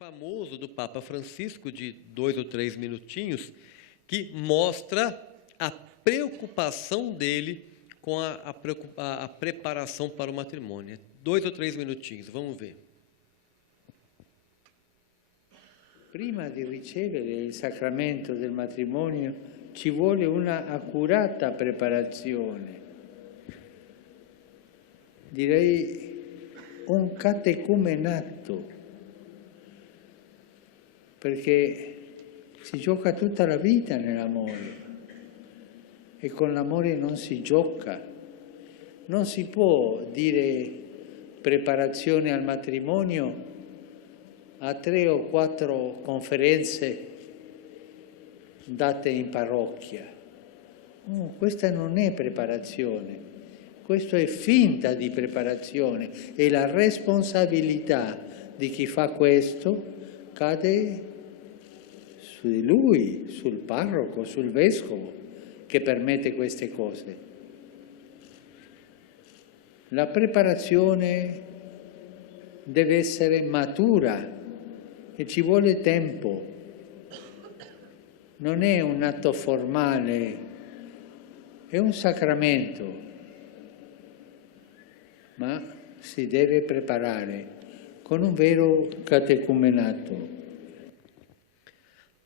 famoso do Papa Francisco, de 2 ou 3 minutinhos, que mostra a preocupação dele com a preparação para o matrimônio. 2 ou 3 minutinhos, vamos ver. Prima di ricevere il sacramento del matrimonio ci vuole una accurata preparazione, direi un catecumenato, perché si gioca tutta la vita nell'amore e con l'amore non si gioca. Non si può dire preparazione al matrimonio a 3 o 4 conferenze date in parrocchia. No, questa non è preparazione, questo è finta di preparazione e la responsabilità di chi fa questo cade su di lui, sul parroco, sul vescovo che permette queste cose. La preparazione deve essere matura e ci vuole tempo. Non è un atto formale, è un sacramento, ma si deve preparare con un vero catecumenato.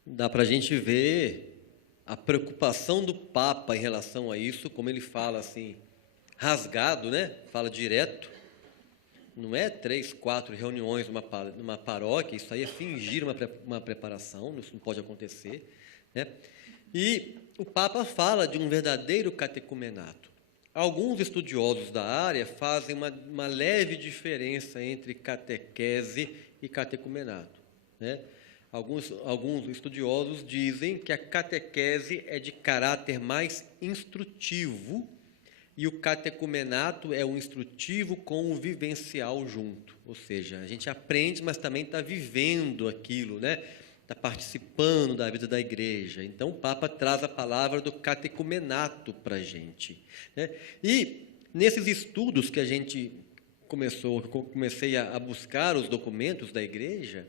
Dá para a gente ver a preocupação do Papa em relação a isso, como ele fala assim, rasgado, né? Fala direto. Não é 3, 4 reuniões numa paróquia, isso aí é fingir uma preparação, isso não pode acontecer, né? E o Papa fala de um verdadeiro catecumenato. Alguns estudiosos da área fazem uma leve diferença entre catequese e catecumenato, né? Alguns estudiosos dizem que a catequese é de caráter mais instrutivo e o catecumenato é um instrutivo com o vivencial junto. Ou seja, a gente aprende, mas também está vivendo aquilo, né? Está participando da vida da igreja. Então, o Papa traz a palavra do catecumenato para a gente, né? E, nesses estudos que a gente comecei a buscar os documentos da igreja,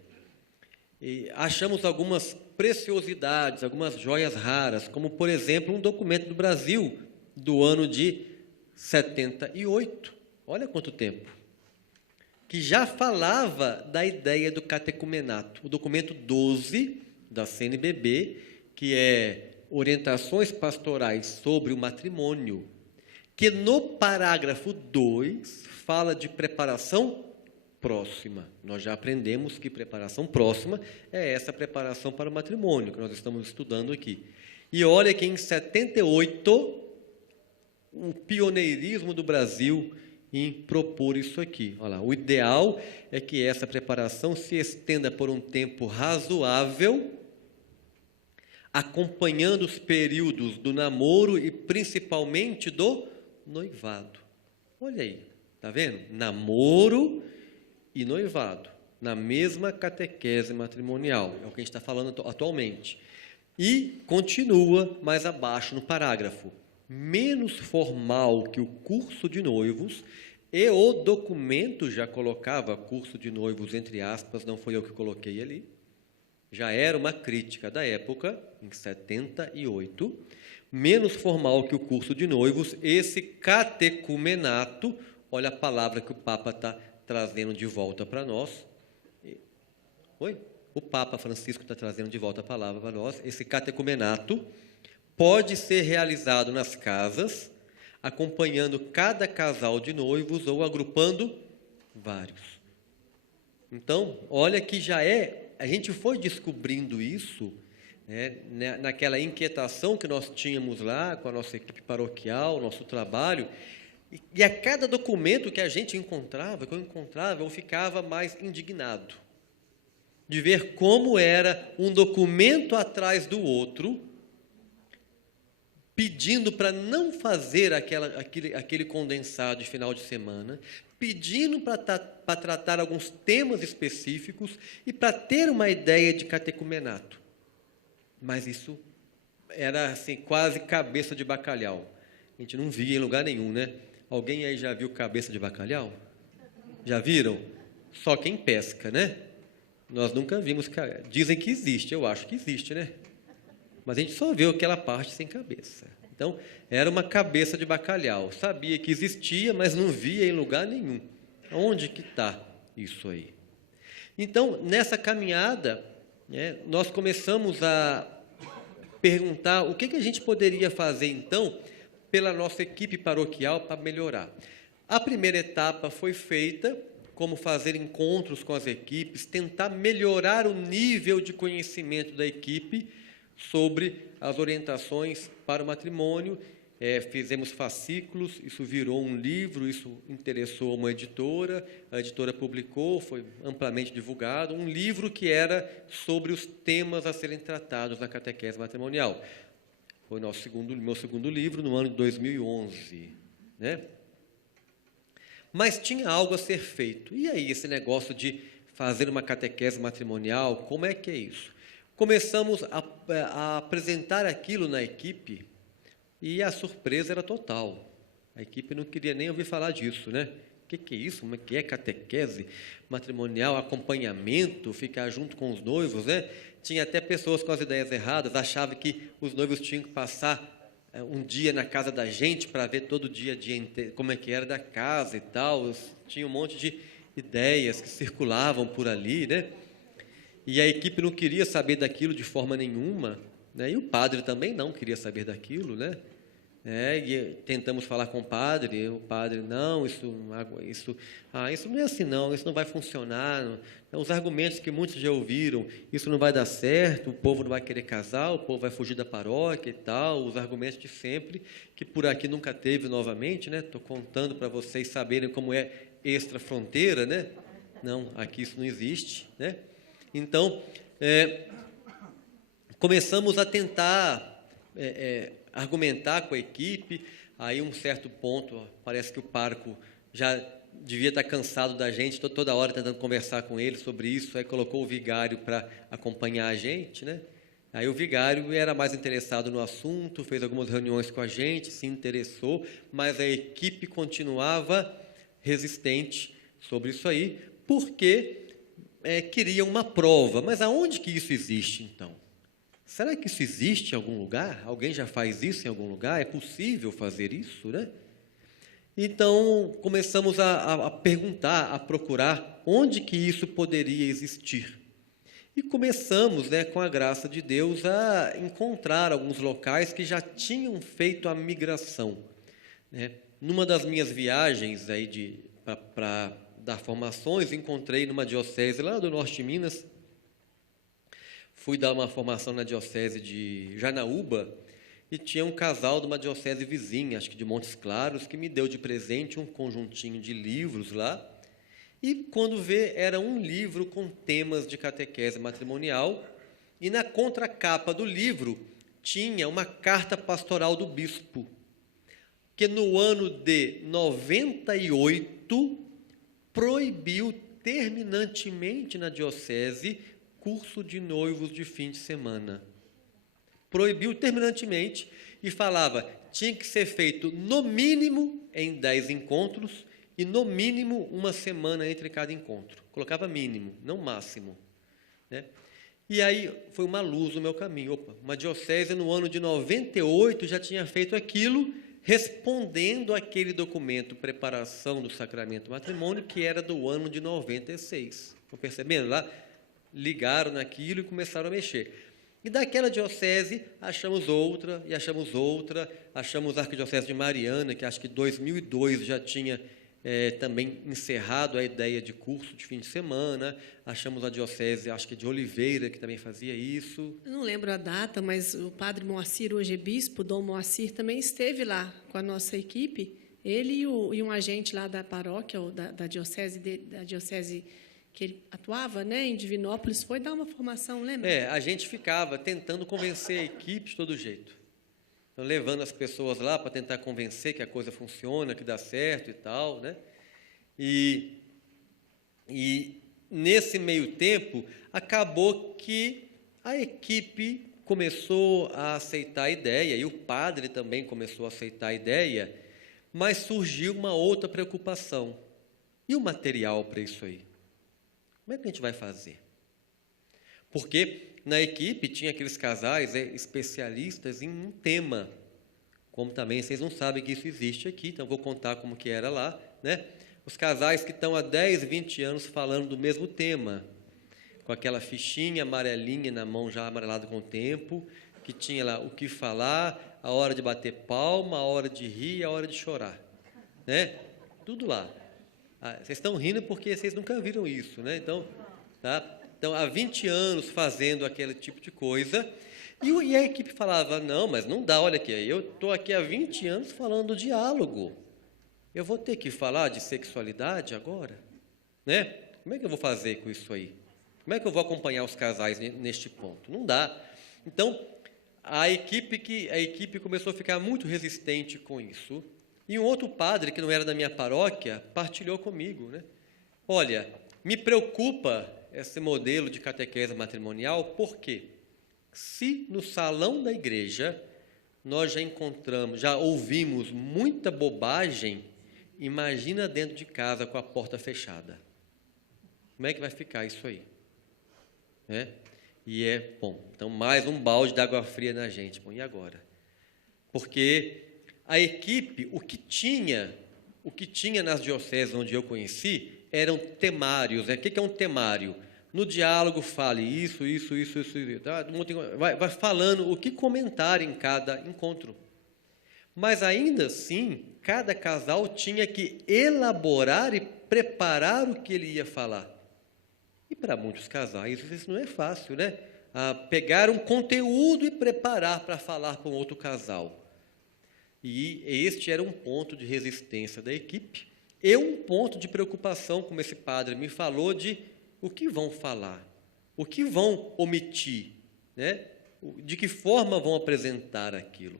e achamos algumas preciosidades, algumas joias raras, como, por exemplo, um documento do Brasil, do ano de 78, olha quanto tempo, que já falava da ideia do catecumenato. O documento 12 da CNBB, que é Orientações Pastorais sobre o Matrimônio, que no parágrafo 2 fala de preparação próxima. Nós já aprendemos que preparação próxima é essa preparação para o matrimônio, que nós estamos estudando aqui. E olha que em 78, o pioneirismo do Brasil em propor isso aqui. Olha lá, o ideal é que essa preparação se estenda por um tempo razoável, acompanhando os períodos do namoro e principalmente do noivado. Olha aí, tá vendo? Namoro e noivado, na mesma catequese matrimonial, é o que a gente está falando atualmente. E continua mais abaixo no parágrafo, menos formal que o curso de noivos, e o documento já colocava curso de noivos entre aspas, não foi eu que coloquei ali, já era uma crítica da época, em 78, menos formal que o curso de noivos, esse catecumenato, olha a palavra que o Papa está trazendo de volta para nós. Oi? O Papa Francisco está trazendo de volta a palavra para nós. Esse catecumenato pode ser realizado nas casas, acompanhando cada casal de noivos ou agrupando vários. Então, olha que já a gente foi descobrindo isso, né, naquela inquietação que nós tínhamos lá com a nossa equipe paroquial, nosso trabalho. E a cada documento que a gente encontrava, eu ficava mais indignado de ver como era um documento atrás do outro, pedindo para não fazer aquele condensado de final de semana, pedindo para tratar alguns temas específicos e para ter uma ideia de catecumenato. Mas isso era assim, quase cabeça de bacalhau. A gente não via em lugar nenhum, né? Alguém aí já viu cabeça de bacalhau? Já viram? Só quem pesca, né? Nós nunca vimos, dizem que existe, eu acho que existe, né? Mas a gente só vê aquela parte sem cabeça. Então, era uma cabeça de bacalhau. Sabia que existia, mas não via em lugar nenhum. Onde que está isso aí? Então, nessa caminhada, né, nós começamos a perguntar o que a gente poderia fazer, então, pela nossa equipe paroquial para melhorar. A primeira etapa foi feita, como fazer encontros com as equipes, tentar melhorar o nível de conhecimento da equipe sobre as orientações para o matrimônio. Fizemos fascículos, isso virou um livro, isso interessou uma editora, a editora publicou, foi amplamente divulgado, um livro que era sobre os temas a serem tratados na catequese matrimonial. Foi meu segundo livro, no ano de 2011, né? Mas tinha algo a ser feito. E aí, esse negócio de fazer uma catequese matrimonial, como é que é isso? Começamos a apresentar aquilo na equipe e a surpresa era total. A equipe não queria nem ouvir falar disso, né? O que é isso? Como é que é catequese matrimonial, acompanhamento, ficar junto com os noivos, né? Tinha até pessoas com as ideias erradas, achavam que os noivos tinham que passar um dia na casa da gente para ver todo dia como é que era da casa e tal. Tinha um monte de ideias que circulavam por ali, né? E a equipe não queria saber daquilo de forma nenhuma, né? E o padre também não queria saber daquilo, né? E tentamos falar com o padre não, isso não é assim não, isso não vai funcionar, os argumentos que muitos já ouviram, isso não vai dar certo, o povo não vai querer casar, o povo vai fugir da paróquia e tal, os argumentos de sempre, que por aqui nunca teve novamente, né? Estou contando para vocês saberem como é extra-fronteira, né? Não, aqui isso não existe, né? Então, começamos a tentar argumentar com a equipe. Aí, um certo ponto, parece que o pároco já devia estar cansado da gente, toda hora tentando conversar com ele sobre isso, aí colocou o vigário para acompanhar a gente, né? Aí o vigário era mais interessado no assunto, fez algumas reuniões com a gente, se interessou, mas a equipe continuava resistente sobre isso aí, porque queria uma prova. Mas aonde que isso existe, então? Será que isso existe em algum lugar? Alguém já faz isso em algum lugar? É possível fazer isso, né? Então, começamos a perguntar, a procurar onde que isso poderia existir. E começamos, né, com a graça de Deus, a encontrar alguns locais que já tinham feito a migração, né? Numa das minhas viagens para dar formações, encontrei numa diocese lá do norte de Minas. Fui dar uma formação na diocese de Janaúba e tinha um casal de uma diocese vizinha, acho que de Montes Claros, que me deu de presente um conjuntinho de livros lá. E quando vê, era um livro com temas de catequese matrimonial, e na contracapa do livro tinha uma carta pastoral do bispo, que no ano de 98 proibiu terminantemente na diocese curso de noivos de fim de semana. Proibiu terminantemente e falava, tinha que ser feito no mínimo em 10 encontros e no mínimo uma semana entre cada encontro. Colocava mínimo, não máximo, né? E aí foi uma luz no meu caminho. Opa, uma diocese no ano de 98 já tinha feito aquilo, respondendo àquele documento, preparação do sacramento matrimônio, que era do ano de 96. Estão percebendo lá? Ligaram naquilo e começaram a mexer. E daquela diocese, achamos outra, e achamos outra, achamos a Arquidiocese de Mariana, que acho que em 2002 já tinha também encerrado a ideia de curso de fim de semana, achamos a diocese, acho que de Oliveira, que também fazia isso. Eu não lembro a data, mas o padre Moacir, hoje é bispo, Dom Moacir, também esteve lá com a nossa equipe, ele e um agente lá da paróquia, ou da diocese que ele atuava, né, em Divinópolis, foi dar uma formação, lembra? A gente ficava tentando convencer a equipe de todo jeito. Então, levando as pessoas lá para tentar convencer que a coisa funciona, que dá certo e tal, né? E nesse meio tempo, acabou que a equipe começou a aceitar a ideia, e o padre também começou a aceitar a ideia, mas surgiu uma outra preocupação. E o material para isso aí? Como é que a gente vai fazer? Porque na equipe tinha aqueles casais especialistas em um tema, como também vocês não sabem que isso existe aqui, então vou contar como que era lá, né? Os casais que estão há 10, 20 anos falando do mesmo tema, com aquela fichinha amarelinha na mão, já amarelada com o tempo, que tinha lá o que falar, a hora de bater palma, a hora de rir, a hora de chorar, né? Tudo lá. Vocês estão rindo porque vocês nunca viram isso, né? Então, tá? Então, há 20 anos fazendo aquele tipo de coisa, e a equipe falava, não, mas não dá, olha aqui, eu estou aqui há 20 anos falando do diálogo, eu vou ter que falar de sexualidade agora? Né? Como é que eu vou fazer com isso aí? Como é que eu vou acompanhar os casais neste ponto? Não dá. Então, a equipe começou a ficar muito resistente com isso, e um outro padre, que não era da minha paróquia, partilhou comigo, né? Olha, me preocupa esse modelo de catequese matrimonial, porque se no salão da igreja nós já ouvimos muita bobagem, imagina dentro de casa com a porta fechada. Como é que vai ficar isso aí? Né? Bom, então mais um balde de água fria na gente. Bom, e agora? Porque a equipe, o que tinha nas dioceses onde eu conheci, eram temários. Né? O que é um temário? No diálogo, fale isso. Tá? Vai falando o que comentar em cada encontro. Mas, ainda assim, cada casal tinha que elaborar e preparar o que ele ia falar. E, para muitos casais, isso não é fácil, né? Pegar um conteúdo e preparar para falar com outro casal. E este era um ponto de resistência da equipe e um ponto de preocupação, como esse padre me falou, de o que vão falar, o que vão omitir, né? De que forma vão apresentar aquilo.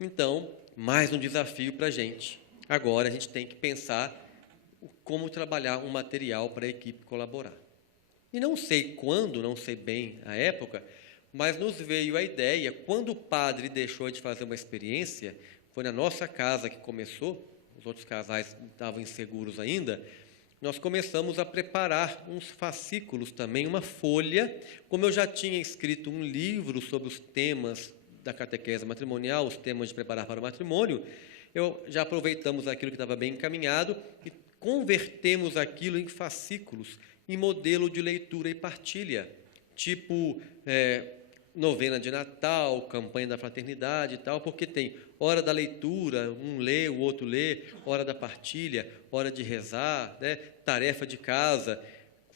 Então, mais um desafio para a gente. Agora a gente tem que pensar como trabalhar um material para a equipe colaborar. E não sei quando, não sei bem a época, mas nos veio a ideia, quando o padre deixou de fazer uma experiência, foi na nossa casa que começou, os outros casais estavam inseguros ainda, nós começamos a preparar uns fascículos também, uma folha, como eu já tinha escrito um livro sobre os temas da catequese matrimonial, os temas de preparar para o matrimônio, já aproveitamos aquilo que estava bem encaminhado e convertemos aquilo em fascículos, em modelo de leitura e partilha, tipo novena de Natal, campanha da fraternidade e tal, porque tem hora da leitura, um lê, o outro lê, hora da partilha, hora de rezar, né? Tarefa de casa.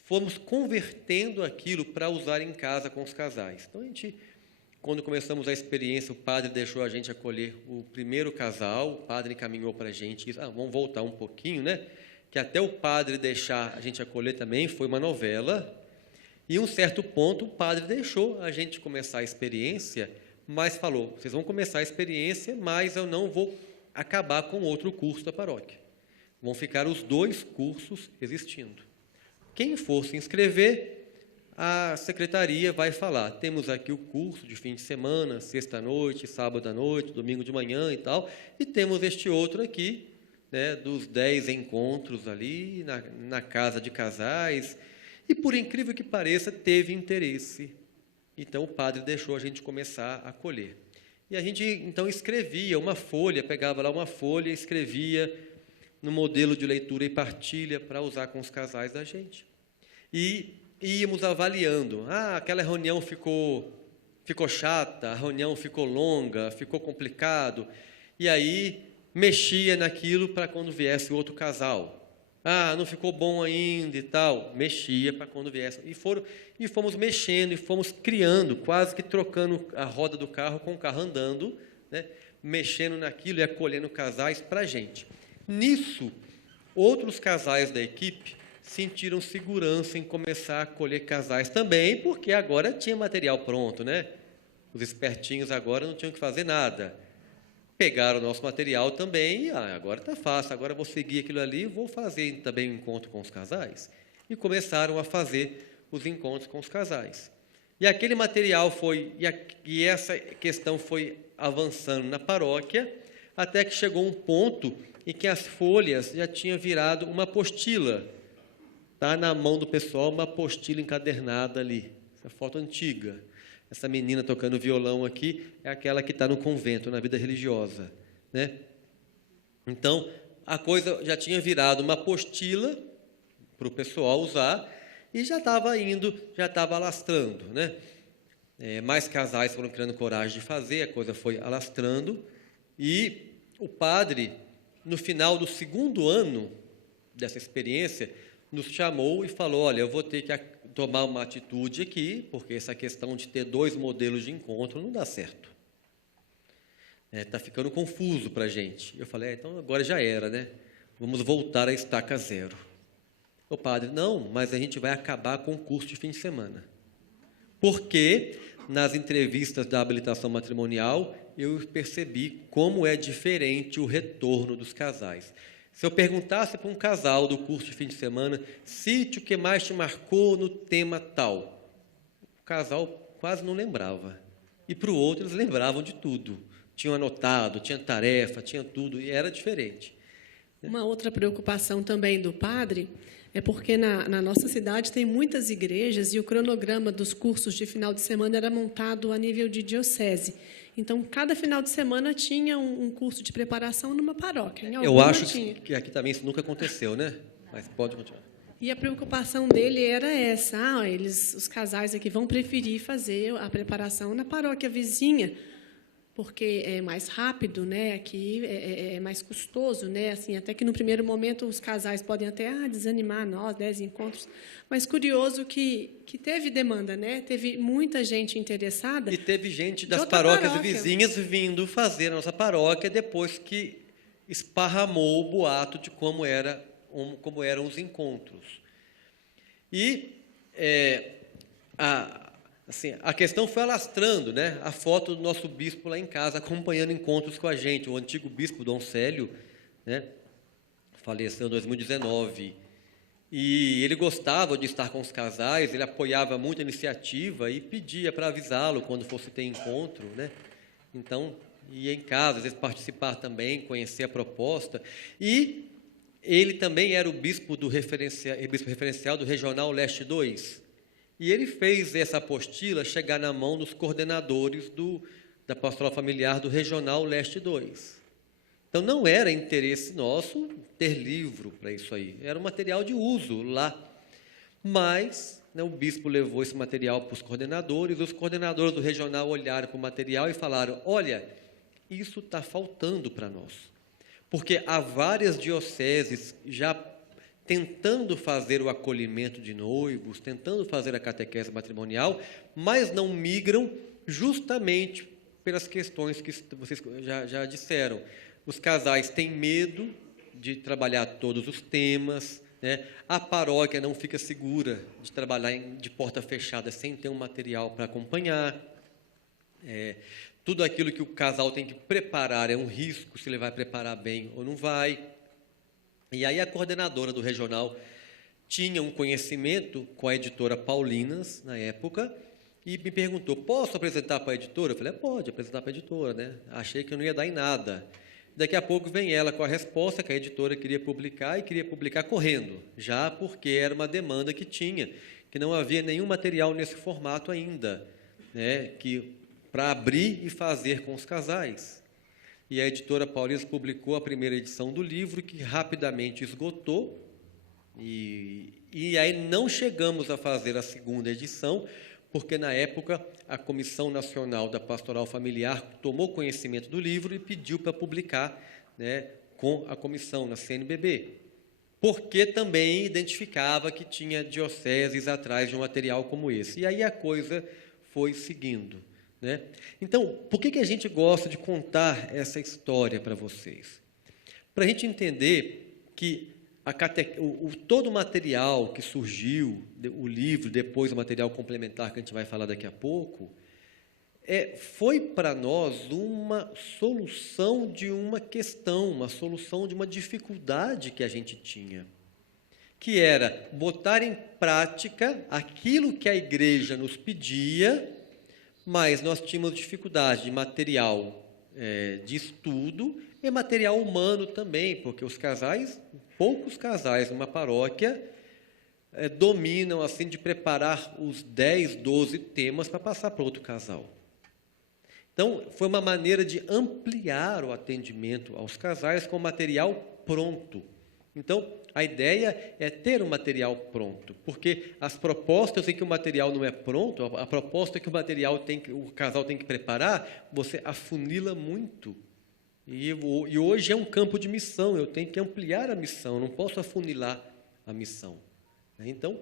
Fomos convertendo aquilo para usar em casa com os casais. Então, quando começamos a experiência, o padre deixou a gente acolher o primeiro casal, o padre encaminhou para a gente, disse, vamos voltar um pouquinho, né? Que até o padre deixar a gente acolher também foi uma novela, e um certo ponto o padre deixou a gente começar a experiência, mas falou, vocês vão começar a experiência, mas eu não vou acabar com outro curso da paróquia. Vão ficar os 2 cursos existindo. Quem for se inscrever, a secretaria vai falar, temos aqui o curso de fim de semana, sexta-noite, sábado-à-noite, domingo de manhã e tal, e temos este outro aqui, né, dos 10 encontros ali, na casa de casais, e, por incrível que pareça, teve interesse. Então, o padre deixou a gente começar a acolher. E a gente, então, escrevia uma folha, pegava lá uma folha e escrevia no modelo de leitura e partilha para usar com os casais da gente. E íamos avaliando. Aquela reunião ficou chata, a reunião ficou longa, ficou complicado. E aí, mexia naquilo para quando viesse o outro casal. Não ficou bom ainda e tal. Mexia para quando viesse. E fomos mexendo, e fomos criando, quase que trocando a roda do carro com o carro andando, né? Mexendo naquilo e acolhendo casais para a gente. Nisso, outros casais da equipe sentiram segurança em começar a acolher casais também, porque agora tinha material pronto, né? Os espertinhos agora não tinham que fazer nada. Pegaram o nosso material também, e agora está fácil, agora vou seguir aquilo ali, vou fazer também um encontro com os casais. E começaram a fazer os encontros com os casais. E aquele material e essa questão foi avançando na paróquia, até que chegou um ponto em que as folhas já tinham virado uma apostila. Está na mão do pessoal uma apostila encadernada ali, é foto antiga. Essa menina tocando violão aqui é aquela que está no convento, na vida religiosa, né? Então, a coisa já tinha virado uma apostila para o pessoal usar e já estava indo, já estava alastrando, né? Mais casais foram criando coragem de fazer, a coisa foi alastrando, e o padre, no final do segundo ano dessa experiência, nos chamou e falou: olha, eu vou ter que tomar uma atitude aqui, porque essa questão de ter 2 modelos de encontro não dá certo. Está ficando confuso para a gente. Eu falei: então agora já era, né? Vamos voltar à estaca zero. O padre: não, mas a gente vai acabar com o curso de fim de semana. Porque nas entrevistas da habilitação matrimonial eu percebi como é diferente o retorno dos casais. Se eu perguntasse para um casal do curso de fim de semana, sítio que mais te marcou no tema tal, o casal quase não lembrava. E para o outro, eles lembravam de tudo. Tinham anotado, tinha tarefa, tinha tudo, e era diferente. Uma outra preocupação também do padre é porque na nossa cidade tem muitas igrejas e o cronograma dos cursos de final de semana era montado a nível de diocese. Então, cada final de semana tinha um curso de preparação numa paróquia. Eu acho que aqui também isso nunca aconteceu, né? Mas pode continuar. E a preocupação dele era essa: os casais aqui vão preferir fazer a preparação na paróquia vizinha, porque é mais rápido, né? Aqui é mais custoso, né? Assim, até que no primeiro momento os casais podem até desanimar, 10 encontros, mas curioso que teve demanda, né? Teve muita gente interessada. E teve gente das paróquias vizinhas vindo fazer a nossa paróquia depois que esparramou o boato de como eram os encontros. E a questão foi alastrando, né? A foto do nosso bispo lá em casa, acompanhando encontros com a gente. O antigo bispo, Dom Célio, né? Faleceu em 2019. E ele gostava de estar com os casais, ele apoiava muito a iniciativa e pedia para avisá-lo quando fosse ter encontro, né? Então, ia em casa, às vezes participar também, conhecer a proposta. E ele também era o bispo referencial do Regional Leste 2. E ele fez essa apostila chegar na mão dos coordenadores da pastoral familiar do Regional Leste 2. Então, não era interesse nosso ter livro para isso aí. Era um material de uso lá. Mas, né, o bispo levou esse material para os coordenadores do regional olharam para o material e falaram: olha, isso está faltando para nós. Porque há várias dioceses já tentando fazer o acolhimento de noivos, tentando fazer a catequese matrimonial, mas não migram justamente pelas questões que vocês já disseram. Os casais têm medo de trabalhar todos os temas, né? A paróquia não fica segura de trabalhar de porta fechada sem ter um material para acompanhar. Tudo aquilo que o casal tem que preparar é um risco, se ele vai preparar bem ou não vai. E aí a coordenadora do regional tinha um conhecimento com a editora Paulinas, na época, e me perguntou: posso apresentar para a editora? Eu falei: pode apresentar para a editora, né? Achei que não ia dar em nada. Daqui a pouco vem ela com a resposta que a editora queria publicar, e queria publicar correndo, já porque era uma demanda que tinha, que não havia nenhum material nesse formato ainda, né, para abrir e fazer com os casais. E a editora Paulinas publicou a primeira edição do livro, que rapidamente esgotou, e aí não chegamos a fazer a segunda edição, porque, na época, a Comissão Nacional da Pastoral Familiar tomou conhecimento do livro e pediu para publicar, né, com a comissão, na CNBB, porque também identificava que tinha dioceses atrás de um material como esse. E aí a coisa foi seguindo, né? Então, por que a gente gosta de contar essa história para vocês? Para a gente entender que todo o material que surgiu, o livro, depois o material complementar que a gente vai falar daqui a pouco, foi para nós uma solução de uma questão, uma solução de uma dificuldade que a gente tinha, que era botar em prática aquilo que a igreja nos pedia, mas nós tínhamos dificuldade de material de estudo e material humano também, porque poucos casais numa paróquia dominam assim de preparar os 10, 12 temas para passar para outro casal. Então, foi uma maneira de ampliar o atendimento aos casais com material pronto. Então, a ideia é ter um material pronto, porque as propostas em que o material não é pronto, a proposta que o casal tem que preparar, você afunila muito. E hoje é um campo de missão, eu tenho que ampliar a missão, não posso afunilar a missão. Então,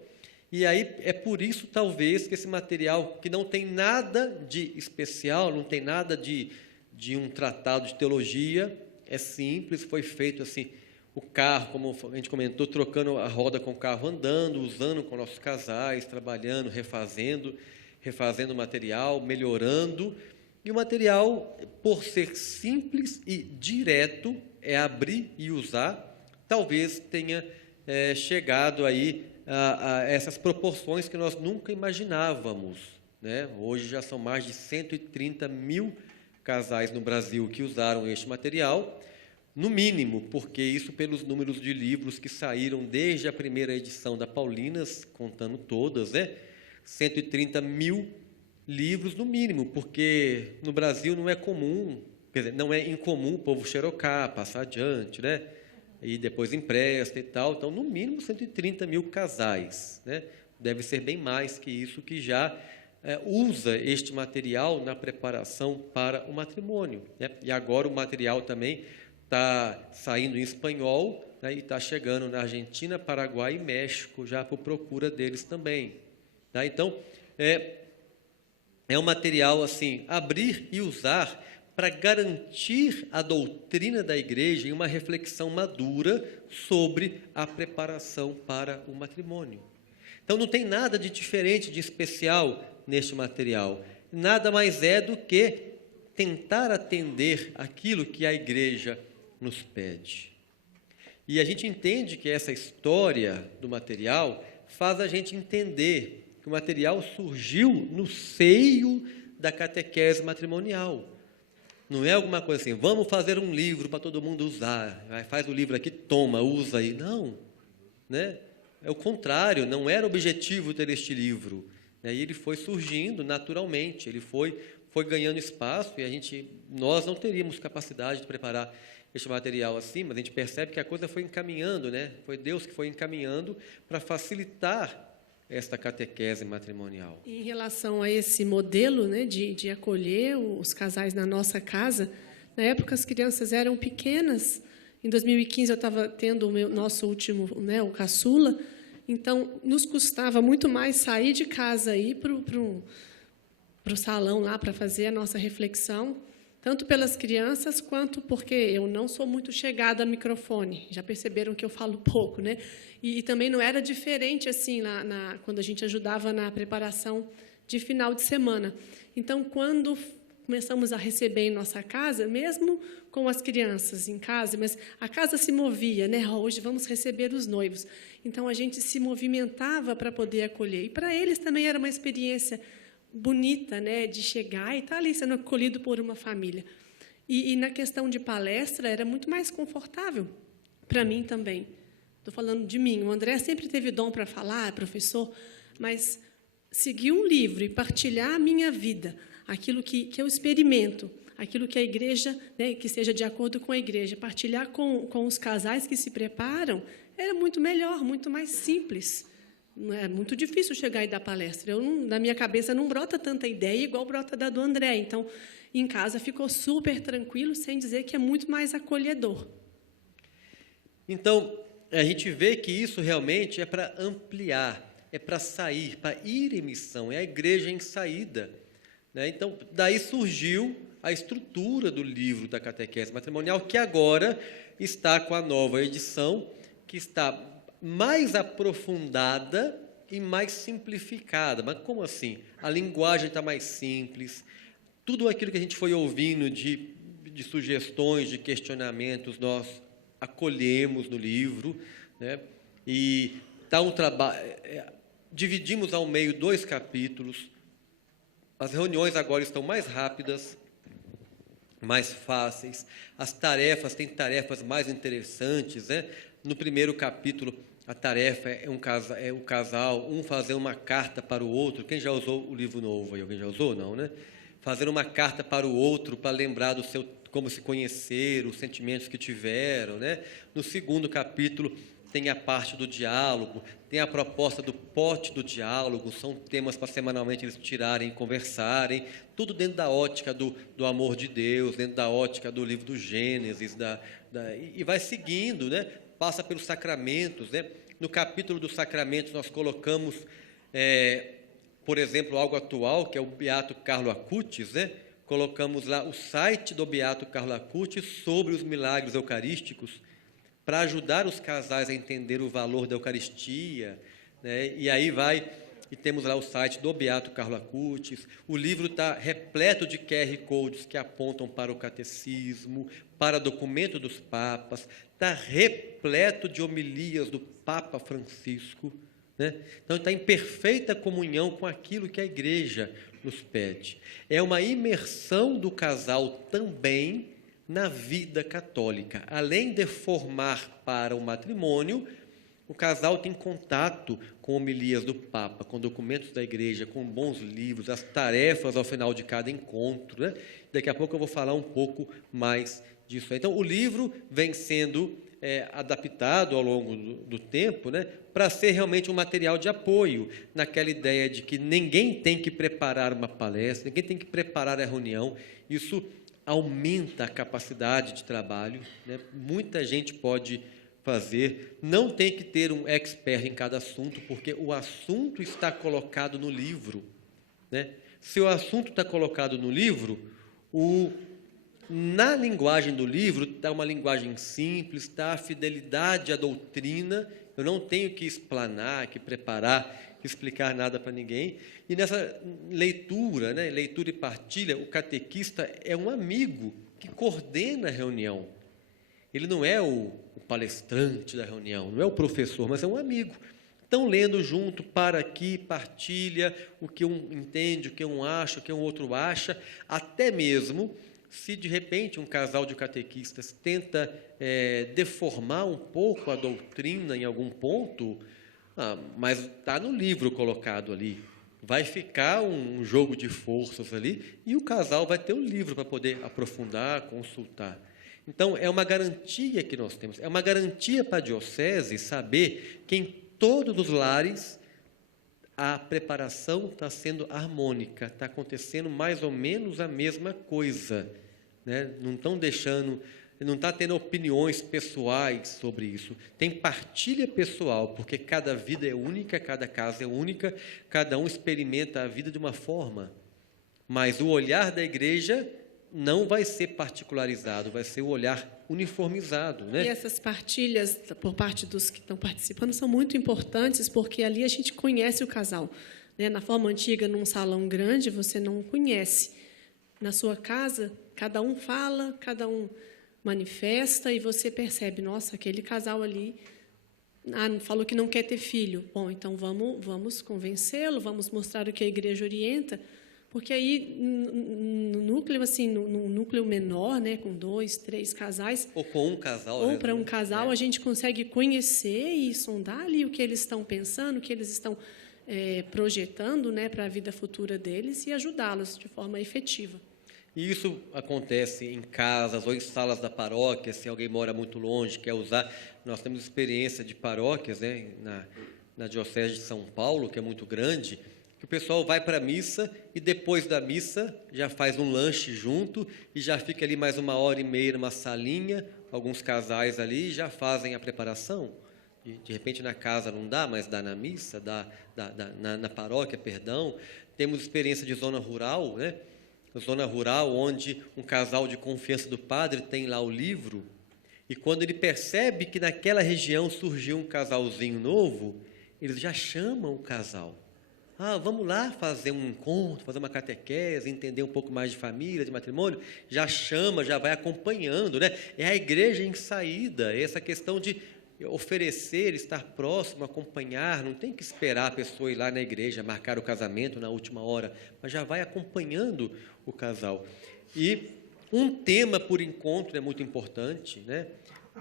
e aí é por isso, talvez, que esse material, que não tem nada de especial, não tem nada de um tratado de teologia, é simples, foi feito assim, o carro, como a gente comentou, trocando a roda com o carro andando, usando com nossos casais, trabalhando, refazendo o material, melhorando. E o material, por ser simples e direto, é abrir e usar, talvez tenha chegado aí a essas proporções que nós nunca imaginávamos, né? Hoje já são mais de 130 mil casais no Brasil que usaram este material, no mínimo, porque isso pelos números de livros que saíram desde a primeira edição da Paulinas, contando todas, né? 130 mil livros no mínimo, porque no Brasil não é comum, quer dizer, não é incomum o povo xerocar, passar adiante, né? E depois empresta e tal. Então, no mínimo, 130 mil casais, né? Deve ser bem mais que isso, que já usa este material na preparação para o matrimônio, né? E agora o material também está saindo em espanhol, né? E está chegando na Argentina, Paraguai e México, já por procura deles também. Tá? Então, é um material assim, abrir e usar para garantir a doutrina da igreja em uma reflexão madura sobre a preparação para o matrimônio. Então, não tem nada de diferente, de especial neste material. Nada mais é do que tentar atender aquilo que a igreja nos pede. E a gente entende que essa história do material faz a gente entender que o material surgiu no seio da catequese matrimonial. Não é alguma coisa assim, vamos fazer um livro para todo mundo usar, faz o livro aqui, toma, usa aí. Não, né? É o contrário, não era o objetivo ter este livro. E ele foi surgindo naturalmente, ele foi ganhando espaço e nós não teríamos capacidade de preparar este material assim, mas a gente percebe que a coisa foi encaminhando, né? Foi Deus que foi encaminhando para facilitar esta catequese matrimonial. Em relação a esse modelo, né, de acolher os casais na nossa casa, na época as crianças eram pequenas. Em 2015 eu estava tendo o nosso último, né, o caçula, então nos custava muito mais sair de casa e ir para o salão lá para fazer a nossa reflexão, tanto pelas crianças quanto porque eu não sou muito chegada a microfone. Já perceberam que eu falo pouco, né? E também não era diferente assim quando a gente ajudava na preparação de final de semana. Então, quando começamos a receber em nossa casa, mesmo com as crianças em casa, mas a casa se movia, né? Hoje vamos receber os noivos. Então, a gente se movimentava para poder acolher. E para eles também era uma experiência bonita, né, de chegar e estar ali sendo acolhido por uma família. E na questão de palestra, era muito mais confortável para mim também. Estou falando de mim. O André sempre teve dom para falar, professor, mas seguir um livro e partilhar a minha vida, aquilo que eu experimento, aquilo que a igreja, né, que seja de acordo com a igreja, partilhar com os casais que se preparam, era muito melhor, muito mais simples. É muito difícil chegar e dar palestra. Na minha cabeça não brota tanta ideia igual brota da do André. Então, em casa ficou super tranquilo, sem dizer que é muito mais acolhedor. Então, a gente vê que isso realmente é para ampliar, é para sair, para ir em missão, é a igreja em saída, né? Então, daí surgiu a estrutura do livro da catequese matrimonial, que agora está com a nova edição, que está mais aprofundada e mais simplificada. Mas como assim? A linguagem está mais simples, tudo aquilo que a gente foi ouvindo de sugestões, de questionamentos, nós acolhemos no livro, né? E está um trabalho. Dividimos ao meio 2 capítulos. As reuniões agora estão mais rápidas, mais fáceis. As tarefas, tem tarefas mais interessantes, né? No primeiro capítulo, a tarefa é o casal, um fazer uma carta para o outro. Quem já usou o livro novo aí? Alguém já usou? Não, né? Fazer uma carta para o outro, para lembrar como se conheceram, os sentimentos que tiveram, né? No segundo capítulo tem a parte do diálogo, tem a proposta do pote do diálogo, são temas para semanalmente eles tirarem e conversarem, tudo dentro da ótica do amor de Deus, dentro da ótica do livro do Gênesis, e vai seguindo, né? Passa pelos sacramentos, né? No capítulo dos sacramentos nós colocamos, por exemplo, algo atual, que é o Beato Carlo Acutis, né? Colocamos lá o site do Beato Carlo Acutis sobre os milagres eucarísticos, para ajudar os casais a entender o valor da Eucaristia, né? E aí e temos lá o site do Beato Carlo Acutis. O livro está repleto de QR Codes que apontam para o catecismo, para documento dos papas, está repleto de homilias do Papa Francisco, né? Então está em perfeita comunhão com aquilo que a Igreja nos pede. É uma imersão do casal também na vida católica. Além de formar para o matrimônio, o casal tem contato com homilias do Papa, com documentos da Igreja, com bons livros, as tarefas ao final de cada encontro, né? Daqui a pouco eu vou falar um pouco mais disso. Então, o livro vem sendo adaptado ao longo do tempo, né, para ser realmente um material de apoio, naquela ideia de que ninguém tem que preparar uma palestra, ninguém tem que preparar a reunião. Isso aumenta a capacidade de trabalho, né? Muita gente pode fazer, não tem que ter um expert em cada assunto, porque o assunto está colocado no livro, né? Se o assunto está colocado no livro, na linguagem do livro está uma linguagem simples, está a fidelidade à doutrina, eu não tenho que explanar, que preparar, que explicar nada para ninguém. E nessa leitura, né, leitura e partilha, o catequista é um amigo que coordena a reunião. Ele não é o palestrante da reunião, não é o professor, mas é um amigo. Estão lendo junto, para aqui, partilha o que um entende, o que um acha, o que um outro acha, até mesmo se de repente um casal de catequistas tenta deformar um pouco a doutrina em algum ponto, mas está no livro colocado ali. Vai ficar um jogo de forças ali e o casal vai ter o livro para poder aprofundar, consultar. Então, é uma garantia que nós temos, é uma garantia para a diocese saber que em todos os lares a preparação está sendo harmônica, está acontecendo mais ou menos a mesma coisa, né? Não estão deixando, não está tendo opiniões pessoais sobre isso. Tem partilha pessoal, porque cada vida é única, cada casa é única, cada um experimenta a vida de uma forma. Mas o olhar da igreja não vai ser particularizado, vai ser o olhar uniformizado, né? E essas partilhas, por parte dos que estão participando, são muito importantes, porque ali a gente conhece o casal, né? Na forma antiga, num salão grande, você não conhece. Na sua casa, cada um fala, cada um manifesta, e você percebe, nossa, aquele casal ali falou que não quer ter filho. Bom, então vamos convencê-lo, vamos mostrar o que a igreja orienta, porque aí, no núcleo, assim, no núcleo menor, né, com 2, 3 casais... Ou com um casal. Ou para um casal, a gente consegue conhecer e sondar ali o que eles estão pensando, o que eles estão projetando, né, para a vida futura deles e ajudá-los de forma efetiva. E isso acontece em casas ou em salas da paróquia, se alguém mora muito longe, quer usar. Nós temos experiência de paróquias, né, na Diocese de São Paulo, que é muito grande, que o pessoal vai para a missa e depois da missa já faz um lanche junto e já fica ali mais 1h30 numa salinha, alguns casais ali já fazem a preparação. De repente na casa não dá, mas dá na missa, dá na paróquia, perdão. Temos experiência de zona rural, né? Zona rural, onde um casal de confiança do padre tem lá o livro, e quando ele percebe que naquela região surgiu um casalzinho novo, eles já chamam o casal. Vamos lá fazer um encontro, fazer uma catequese, entender um pouco mais de família, de matrimônio. Já chama, já vai acompanhando, né? É a igreja em saída, é essa questão de oferecer, estar próximo, acompanhar. Não tem que esperar a pessoa ir lá na igreja, marcar o casamento na última hora, mas já vai acompanhando o casal. E um tema por encontro é muito importante, né?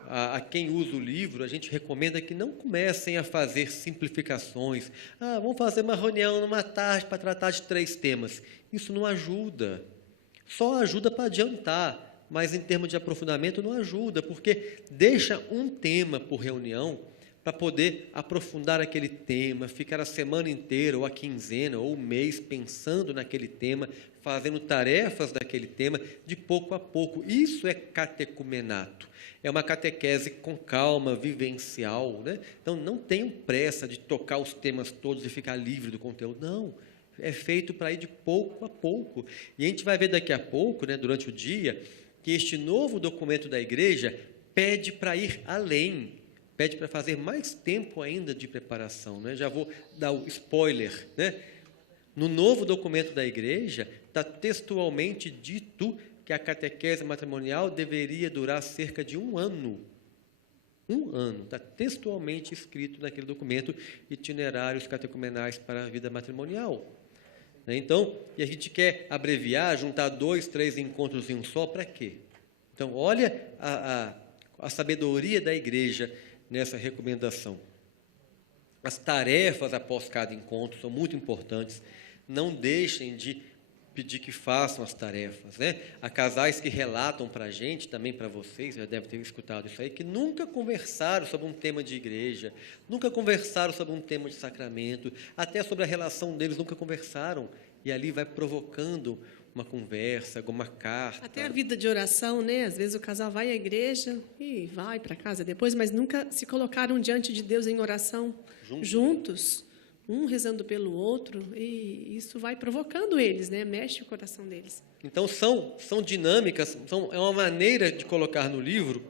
a quem usa o livro, a gente recomenda que não comecem a fazer simplificações. Vamos fazer uma reunião numa tarde para tratar de 3 temas. Isso não ajuda. Só ajuda para adiantar, mas em termos de aprofundamento não ajuda, porque deixa um tema por reunião para poder aprofundar aquele tema, ficar a semana inteira, ou a quinzena, ou o mês pensando naquele tema, fazendo tarefas daquele tema, de pouco a pouco. Isso é catecumenato. É uma catequese com calma, vivencial, né? Então, não tenham pressa de tocar os temas todos e ficar livre do conteúdo. Não, é feito para ir de pouco a pouco. E a gente vai ver daqui a pouco, né, durante o dia, que este novo documento da igreja pede para ir além, pede para fazer mais tempo ainda de preparação, né? Já vou dar o spoiler, né? No novo documento da igreja, está textualmente dito que a catequese matrimonial deveria durar cerca de 1 ano. 1 ano, está textualmente escrito naquele documento, itinerários catecumenais para a vida matrimonial. Então, e a gente quer abreviar, juntar 2, 3 encontros em um só, para quê? Então, olha a sabedoria da igreja nessa recomendação. As tarefas após cada encontro são muito importantes. Não deixem de pedir que façam as tarefas, né? Há casais que relatam para a gente, também para vocês, já devem ter escutado isso aí, que nunca conversaram sobre um tema de igreja, nunca conversaram sobre um tema de sacramento, até sobre a relação deles nunca conversaram, e ali vai provocando uma conversa, alguma carta. Até a vida de oração, né? Às vezes o casal vai à igreja e vai para casa depois, mas nunca se colocaram diante de Deus em oração juntos, um rezando pelo outro, e isso vai provocando eles, né? Mexe o coração deles. Então, são dinâmicas, é uma maneira de colocar no livro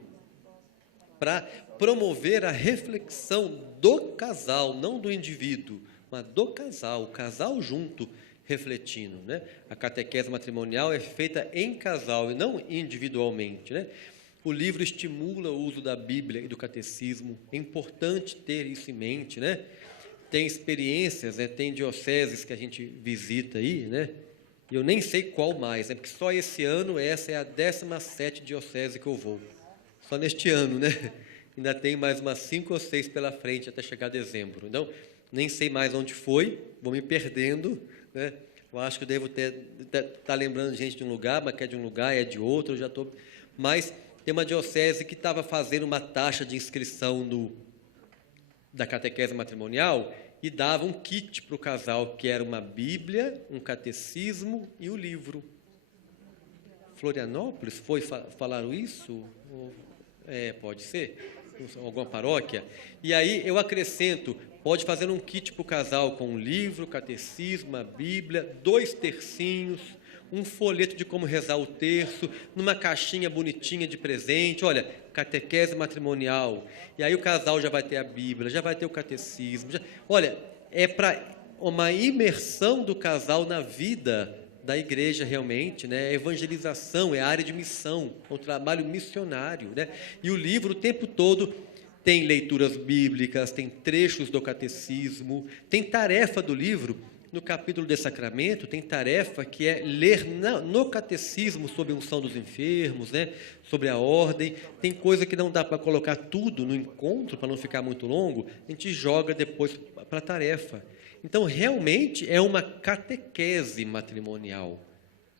para promover a reflexão do casal, não do indivíduo, mas do casal, o casal junto, refletindo, né? A catequese matrimonial é feita em casal e não individualmente, né? O livro estimula o uso da Bíblia e do catecismo, é importante ter isso em mente, né? Tem experiências, né? Tem dioceses que a gente visita aí, né? E eu nem sei qual mais, né? Porque só esse ano essa é a 17ª diocese que eu vou. Só neste ano, né? Ainda tem mais umas 5 ou 6 pela frente até chegar dezembro. Então, nem sei mais onde foi, vou me perdendo, né? Eu acho que eu devo estar lembrando de gente de um lugar, mas que é de um lugar, é de outro, eu já estou... Mas tem uma diocese que estava fazendo uma taxa de inscrição da catequese matrimonial e dava um kit para o casal, que era uma Bíblia, um catecismo e o livro. Florianópolis, falaram isso? Pode ser? Alguma paróquia? E aí eu acrescento, pode fazer um kit para o casal com um livro, catecismo, a Bíblia, 2 tercinhos, um folheto de como rezar o terço, numa caixinha bonitinha de presente, olha, catequese matrimonial. E aí o casal já vai ter a Bíblia, já vai ter o catecismo. Olha, é para uma imersão do casal na vida da igreja realmente, né? É evangelização, é área de missão, é um trabalho missionário, né? E o livro o tempo todo tem leituras bíblicas, tem trechos do catecismo, tem tarefa do livro. No capítulo de sacramento, tem tarefa que é ler no catecismo sobre a unção dos enfermos, né? Sobre a ordem. Tem coisa que não dá para colocar tudo no encontro, para não ficar muito longo, a gente joga depois para a tarefa. Então, realmente, é uma catequese matrimonial,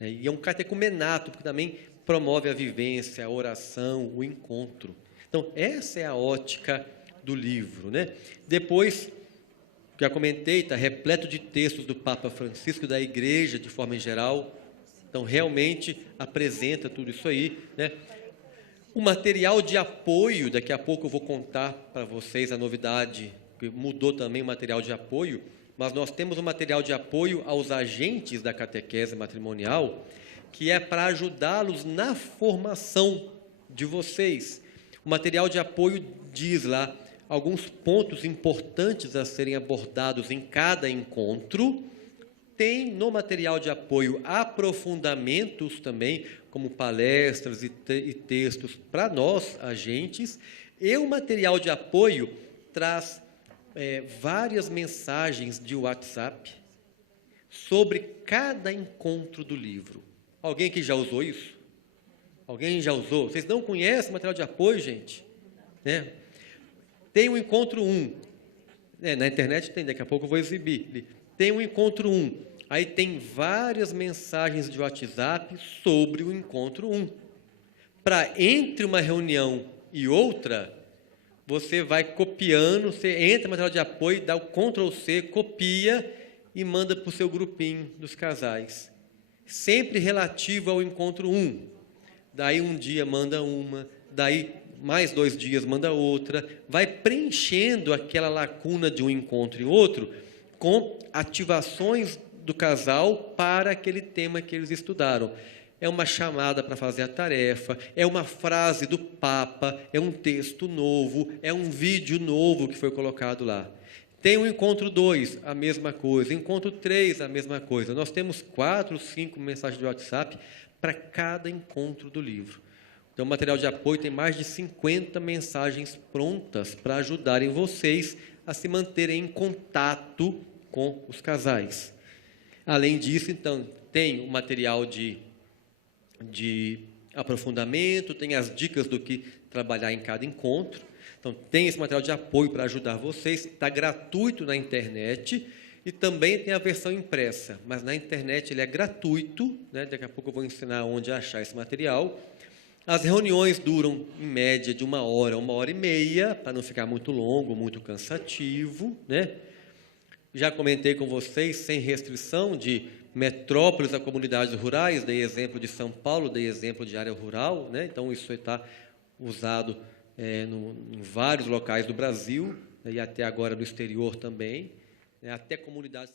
né? E é um catecumenato, porque também promove a vivência, a oração, o encontro. Então, essa é a ótica do livro, né? Depois... já comentei, está repleto de textos do Papa Francisco, da Igreja de forma em geral. Então, realmente apresenta tudo isso aí, né? O material de apoio, daqui a pouco eu vou contar para vocês a novidade, que mudou também o material de apoio, mas nós temos um material de apoio aos agentes da catequese matrimonial, que é para ajudá-los na formação de vocês. O material de apoio diz lá alguns pontos importantes a serem abordados em cada encontro. Tem no material de apoio aprofundamentos também, como palestras e textos para nós, agentes, e o material de apoio traz várias mensagens de WhatsApp sobre cada encontro do livro. Alguém que já usou isso? Alguém já usou? Vocês não conhecem o material de apoio, gente? né? Tem o encontro 1. Na internet tem, daqui a pouco eu vou exibir. Tem o encontro 1. Aí tem várias mensagens de WhatsApp sobre o encontro 1. Para entre uma reunião e outra, você vai copiando, você entra no material de apoio, dá o Ctrl+C, copia e manda para o seu grupinho dos casais. Sempre relativo ao encontro 1. Daí um dia manda uma, daí mais 2 dias manda outra, vai preenchendo aquela lacuna de um encontro e outro com ativações do casal para aquele tema que eles estudaram. É uma chamada para fazer a tarefa, é uma frase do Papa, é um texto novo, é um vídeo novo que foi colocado lá. Tem o encontro 2, a mesma coisa. Encontro 3, a mesma coisa. Nós temos 4, 5 mensagens de WhatsApp para cada encontro do livro. Então, o material de apoio tem mais de 50 mensagens prontas para ajudarem vocês a se manterem em contato com os casais. Além disso, então, tem o material de aprofundamento, tem as dicas do que trabalhar em cada encontro. Então, tem esse material de apoio para ajudar vocês, está gratuito na internet e também tem a versão impressa, mas na internet ele é gratuito, né? Daqui a pouco eu vou ensinar onde achar esse material. As reuniões duram, em média, de 1 hora a 1h30, para não ficar muito longo, muito cansativo, né? Já comentei com vocês, sem restrição, de metrópoles a comunidades rurais, dei exemplo de São Paulo, dei exemplo de área rural, né? Então, isso está usado em vários locais do Brasil, e até agora no exterior também, até comunidades